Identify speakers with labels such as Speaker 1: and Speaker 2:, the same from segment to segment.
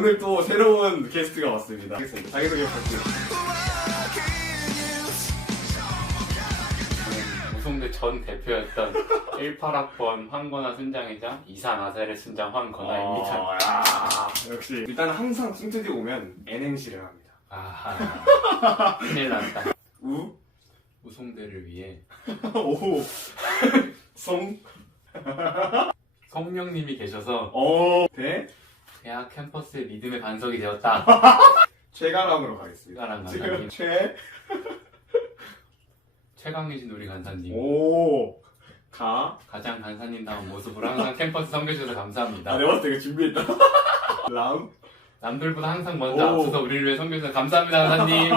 Speaker 1: 오늘 또 새로운 게스트가 왔습니다. 알겠습니다. 자기소개 부탁드립니다.
Speaker 2: 우송대 전 대표였던 18학번 황건아 순장이자 이사 나사렛 순장 황건아입니다.
Speaker 1: 어, 야, 역시 일단 항상 싱트디 오면 N행시를 합니다.
Speaker 2: 아, 큰일 났다.
Speaker 1: 우,
Speaker 2: 우송대를 위해
Speaker 1: 오, 송,
Speaker 2: 성령님이 계셔서
Speaker 1: 어, 대,
Speaker 2: 대학 캠퍼스의 믿음의 반석이 되었다.
Speaker 1: 최가람으로 가겠습니다.
Speaker 2: 최가람
Speaker 1: 지금
Speaker 2: 간사님.
Speaker 1: 최,
Speaker 2: 최강희진 우리 간사님.
Speaker 1: 오, 가.
Speaker 2: 가장 간사님다운 모습으로 항상 캠퍼스 섬겨주셔서 감사합니다.
Speaker 1: 아, 내가 봤을 때 이거 준비했다. 람,
Speaker 2: 남들보다 항상 먼저
Speaker 1: 오.
Speaker 2: 앞서서 우리를 위해 섬겨주셔서 감사합니다, 간사님.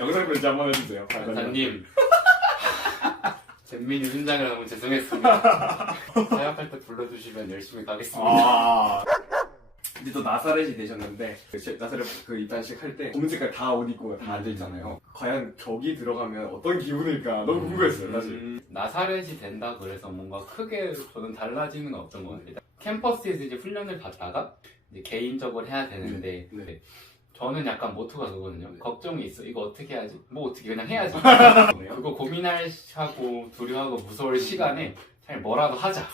Speaker 1: 영상 편지 한번 해주세요.
Speaker 2: 간사님. 잼민이 순장이라 너무 죄송했습니다. 사역할 때 불러주시면 열심히 가겠습니다.
Speaker 1: 아. 이제 또 나사렛이 되셨는데 그 제- 나사렛 그 입단식 할 때 검은 색깔 다 옷 입고 다 앉아 있잖아요. 과연 격이 들어가면 어떤 기분일까 너무 궁금했어요 사실.
Speaker 2: 음, 나사렛이 된다 그래서 뭔가 크게 저는 달라지는 건 없던 것 같아요. 캠퍼스에서 이제 훈련을 받다가 이제 개인적으로 해야 되는데
Speaker 1: 네, 네.
Speaker 2: 저는 약간 모토가 그거든요.
Speaker 1: 네.
Speaker 2: 걱정이 있어. 이거 어떻게 해야지? 뭐 어떻게 그냥 해야지. 그거 고민하고 두려워하고 무서울 시간에 잘 뭐라도 하자.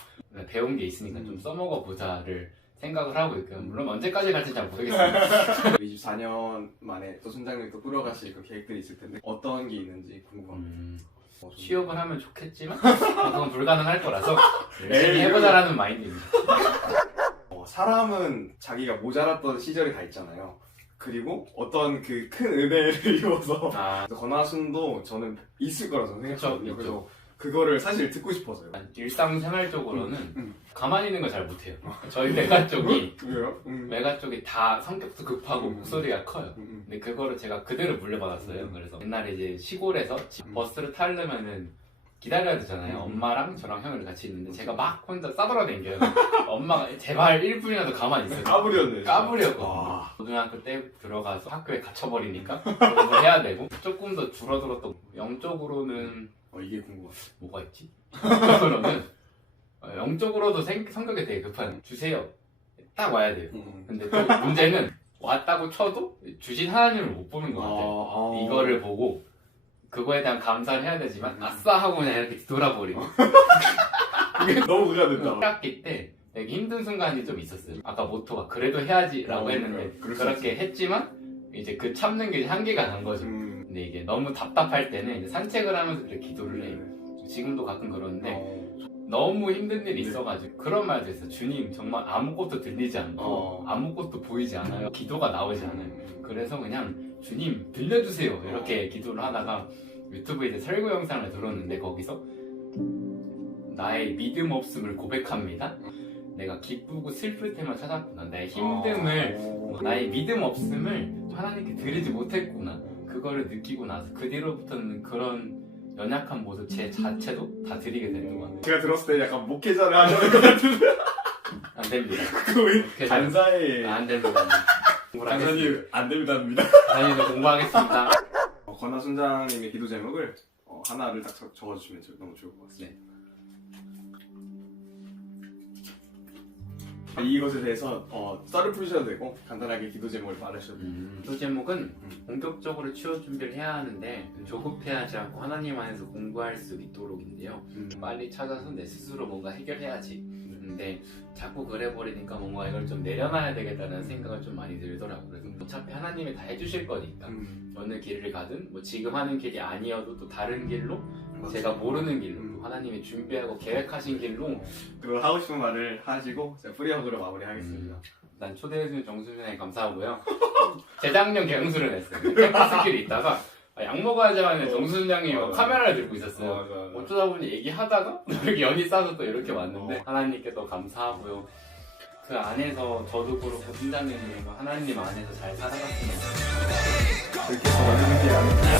Speaker 2: 배운 게 있으니까 좀 써먹어 보자를 생각을 하고 있고요. 물론 언제까지 갈지 잘 모르겠습니다.
Speaker 1: 24년 만에 또 순장님 또 꾸려가실 그 계획들이 있을 텐데 어떤 게 있는지 궁금합니다.
Speaker 2: 음,
Speaker 1: 어, 좀-
Speaker 2: 취업을 하면 좋겠지만 그건 불가능할 거라서 열심히
Speaker 1: 에이,
Speaker 2: 해보자라는 마인드입니다.
Speaker 1: 어, 사람은 자기가 모자랐던 시절이 다 있잖아요. 그리고 어떤 그 큰 은혜를 입어서
Speaker 2: 아,
Speaker 1: 권하순도 저는 있을 거라고 저는 생각하거든요. 그래서 그거를 사실 듣고 싶어서요.
Speaker 2: 일상생활적으로는
Speaker 1: 음.
Speaker 2: 가만히 있는 걸 잘 못해요. 저희 외가 쪽이
Speaker 1: 왜요? 음.
Speaker 2: 외가 쪽이 다 성격도 급하고
Speaker 1: 음.
Speaker 2: 목소리가 커요.
Speaker 1: 음,
Speaker 2: 근데 그거를 제가 그대로 물려받았어요.
Speaker 1: 음.
Speaker 2: 그래서 옛날에 이제 시골에서 집
Speaker 1: 음.
Speaker 2: 버스를 타려면은 기다려야 되잖아요.
Speaker 1: 음.
Speaker 2: 엄마랑 저랑 형을 같이 있는데 제가 막 혼자 싸돌아댕겨요. 엄마가 제발 1분이라도 가만히 있어요.
Speaker 1: 음. 까부렸네.
Speaker 2: 까부려고.
Speaker 1: 와.
Speaker 2: 고등학교 때 들어가서 학교에 갇혀버리니까 공부를 해야 되고 조금 더 줄어들었던 영적으로는
Speaker 1: 어, 이게 궁금해.
Speaker 2: 뭐가 있지? 영적으로는 어, 영적으로도 생- 성격이 되게 급한 주세요. 딱 와야 돼요.
Speaker 1: 음.
Speaker 2: 근데 또 문제는 왔다고 쳐도 주신 하나님을 못 보는 것 같아요.
Speaker 1: 아,
Speaker 2: 이거를 보고 그거에 대한 감사를 해야 되지만
Speaker 1: 음.
Speaker 2: 아싸 하고 그냥 이렇게 돌아버리고
Speaker 1: 그게 너무 의가 된다.
Speaker 2: 1학기 때 되게 힘든 순간이 좀 있었어요. 아까 모토가 그래도 해야지라고
Speaker 1: 어,
Speaker 2: 했는데
Speaker 1: 그래,
Speaker 2: 그렇게 했지만 이제 그 참는 게 한계가 난 거죠.
Speaker 1: 음.
Speaker 2: 근데 이게 너무 답답할 때는 이제 산책을 하면서 이렇게 기도를 해요.
Speaker 1: 네.
Speaker 2: 지금도 가끔 그러는데
Speaker 1: 어.
Speaker 2: 너무 힘든 일이
Speaker 1: 네.
Speaker 2: 있어가지고 그런 말도 있어요. 주님 정말 아무것도 들리지 않고
Speaker 1: 어.
Speaker 2: 아무것도 보이지 않아요. 기도가 나오지 않아요.
Speaker 1: 음.
Speaker 2: 그래서 그냥 주님 들려주세요 이렇게 기도를 하다가 유튜브에 이제 설교 영상을 들었는데 거기서 나의 믿음 없음을 고백합니다. 내가 기쁘고 슬플 때만 찾았구나. 나의 힘듦을
Speaker 1: 어.
Speaker 2: 나의 믿음 없음을 하나님께 드리지 못했구나. 그거를 느끼고 나서 그 뒤로부터는 그런 연약한 모습 제 자체도 다 드리게 되는 것 같아요.
Speaker 1: 제가 들었을 때 약간 목회자를 하려는 것 같은데
Speaker 2: 안 됩니다. 목회자.
Speaker 1: 간사에
Speaker 2: 아, 안 됩니다. 하겠습니다.
Speaker 1: 간사님 안 됩니다입니다.
Speaker 2: 간사님도 공부하겠습니다.
Speaker 1: 어, 권하 순장님의 기도 제목을 어, 하나를 딱 적- 적어주시면 저- 너무 좋을 것 같습니다. 이것에 대해서 어, 썰을 풀으셔도 되고 간단하게 기도 제목을 말하셔도 돼요.
Speaker 2: 음, 또 제목은 본격적으로 취업 준비를 해야 하는데 조급해하지 않고 하나님 안에서 공부할 수 있도록인데요.
Speaker 1: 음.
Speaker 2: 빨리 찾아서 내 스스로 뭔가 해결해야지. 근데 자꾸 그래 버리니까 뭔가 이걸 좀 내려놔야 되겠다는 생각을 좀 많이 들더라고요. 그래서 어차피 하나님이 다 해주실 거니까
Speaker 1: 음.
Speaker 2: 어느 길을 가든 뭐 지금 하는 길이 아니어도 또 다른 길로. 제가 모르는 길로
Speaker 1: 음.
Speaker 2: 하나님이 준비하고 계획하신 길로
Speaker 1: 그리고 하고 싶은 말을 하시고 제가 프리허그로 마무리하겠습니다.
Speaker 2: 난 초대해준 정수준에 감사하고요. 재작년 개강수를 했어요. 캠퍼스길에 있다가 아, 약 먹어야지 하는 정수준장님이 막 카메라를 들고 있었어요.
Speaker 1: 맞아.
Speaker 2: 어쩌다 보니 얘기하다가 이렇게 연이 싸서 또 이렇게 왔는데 하나님께 또 감사하고요. 그 안에서 저도 그렇고 팀장님도 그렇고 하나님 안에서 잘 살아갔으면
Speaker 1: 이렇게 해서 많은 게 아니라